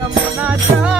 I'm Yamuna